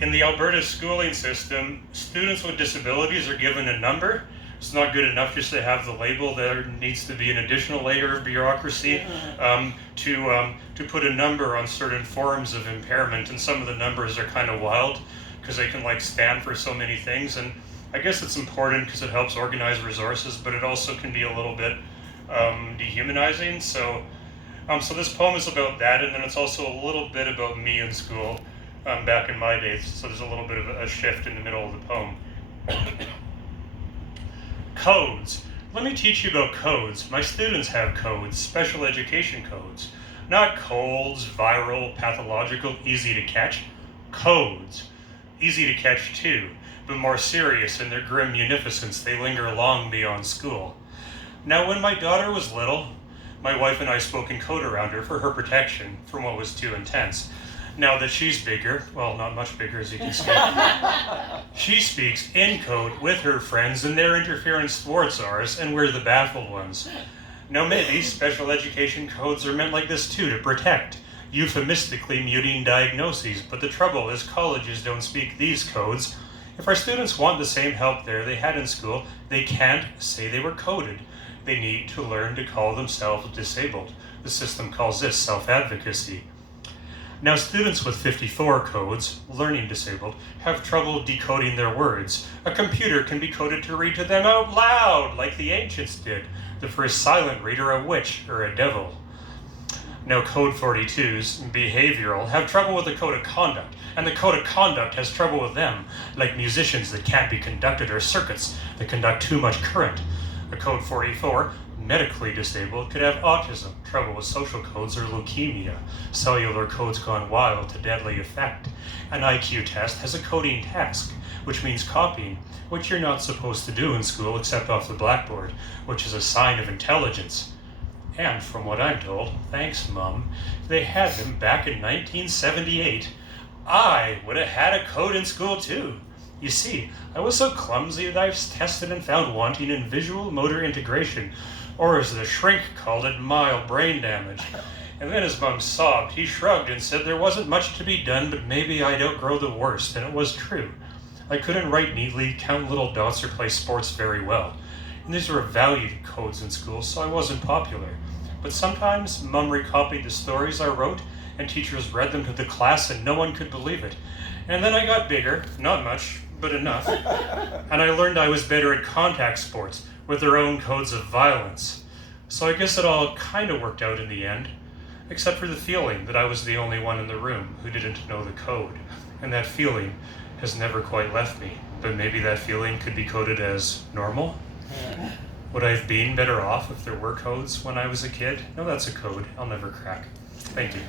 In the Alberta schooling system, students with disabilities are given a number. It's not good enough just to have the label. There needs to be an additional layer of bureaucracy to put a number on certain forms of impairment, and some of the numbers are kind of wild because they can like stand for so many things. And I guess it's important because it helps organize resources, but it also can be a little bit dehumanizing. So this poem is about that, and then it's also a little bit about me in school back in my days. So there's a little bit of a shift in the middle of the poem. Codes. Let me teach you about codes. My students have codes, special education codes. Not colds, viral, pathological, easy to catch. Codes. Easy to catch too, but more serious in their grim munificence. They linger long beyond school. Now when my daughter was little, my wife and I spoke in code around her for her protection from what was too intense. Now that she's bigger, well, not much bigger as you can see, she speaks in code with her friends, and their interference thwarts ours, and we're the baffled ones. Now maybe special education codes are meant like this too, to protect, euphemistically muting diagnoses, but the trouble is colleges don't speak these codes. If our students want the same help there they had in school, they can't say they were coded. They need to learn to call themselves disabled. The system calls this self-advocacy. Now students with 54 codes, learning disabled, have trouble decoding their words. A computer can be coded to read to them out loud, like the ancients did. The first silent reader, a witch or a devil. Now code 42s, behavioral, have trouble with the code of conduct, and the code of conduct has trouble with them, like musicians that can't be conducted or circuits that conduct too much current. A code 44, medically disabled, could have autism, trouble with social codes, or leukemia, cellular codes gone wild to deadly effect. An IQ test has a coding task, which means copying, which you're not supposed to do in school except off the blackboard, which is a sign of intelligence. And from what I'm told, thanks Mum, they had them back in 1978. I would have had a code in school too. You see, I was so clumsy that I've tested and found wanting in visual motor integration, or as the shrink called it, mild brain damage. And then his mum sobbed. He shrugged and said there wasn't much to be done, but maybe I'd outgrow the worst, and it was true. I couldn't write neatly, count little dots, or play sports very well. And these were valued codes in school, so I wasn't popular. But sometimes Mum recopied the stories I wrote, and teachers read them to the class, and no one could believe it. And then I got bigger, not much, but enough, and I learned I was better at contact sports with their own codes of violence. So I guess it all kind of worked out in the end, except for the feeling that I was the only one in the room who didn't know the code. And that feeling has never quite left me, but maybe that feeling could be coded as normal? Would I have been better off if there were codes when I was a kid? No, that's a code I'll never crack. Thank you.